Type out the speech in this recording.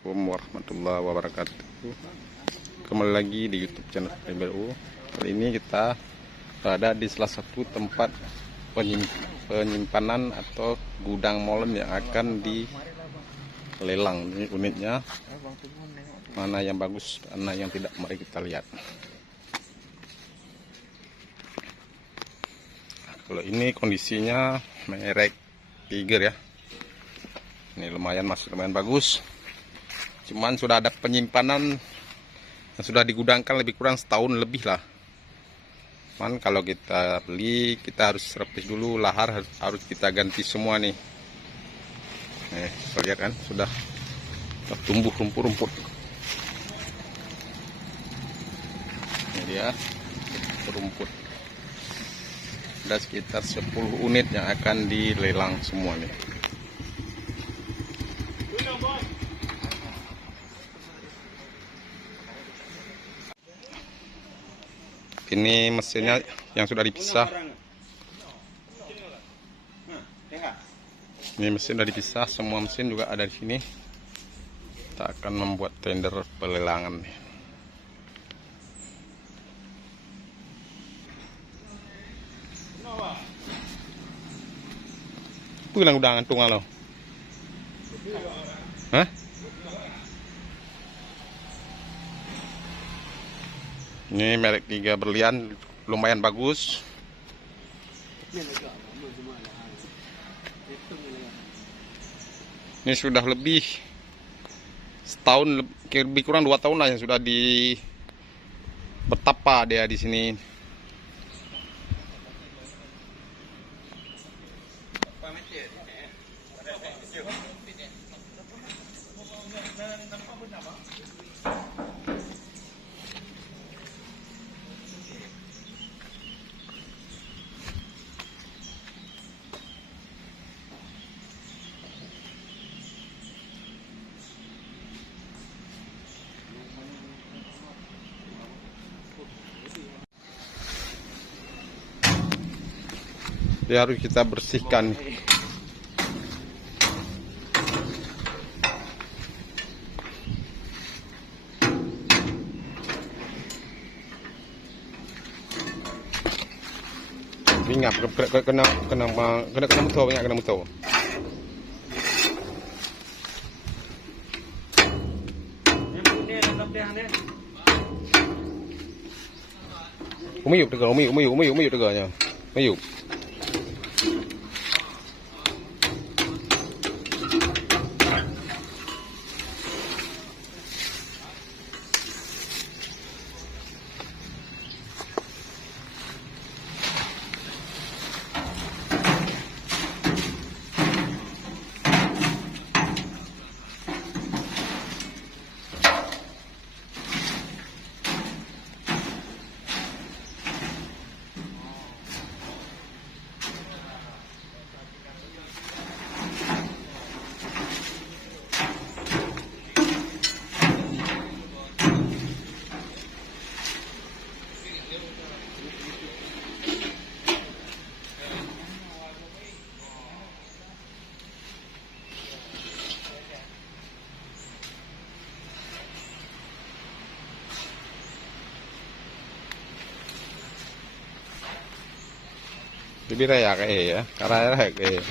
Assalamualaikum warahmatullahi wabarakatuh. Kembali lagi di YouTube channel PBLU. Kali ini kita berada di salah satu tempat penyimpanan atau gudang molen yang akan dilelang. Ini unitnya, mana yang bagus, mana yang tidak. Mari kita lihat. Kalau ini kondisinya merek Tiger ya. Ini masih lumayan bagus. Cuman sudah ada penyimpanan yang sudah digudangkan lebih kurang setahun lebih lah. Cuman kalau kita beli, kita harus servis dulu, lahar harus kita ganti semua nih. Kita lihat kan sudah tumbuh rumput-rumput. Ini dia rumput. Ada sekitar 10 unit yang akan dilelang semua nih. Ini mesinnya yang sudah dipisah. Ini mesin sudah dipisah, semua mesin juga ada di sini. Kita akan membuat tender pelelangan nih. Pulang udangan tunggal lo. Hah? Ini merek Tiger berlian, lumayan bagus. Ini sudah lebih setahun, lebih kurang 2 tahun lah yang sudah bertapa dia di sini. Dia harus kita bersihkan. Ingat kena betul, ingat kena betul. Umiyup teganya. Umiyup. Jadi raya kayak ya, karena raya kayak.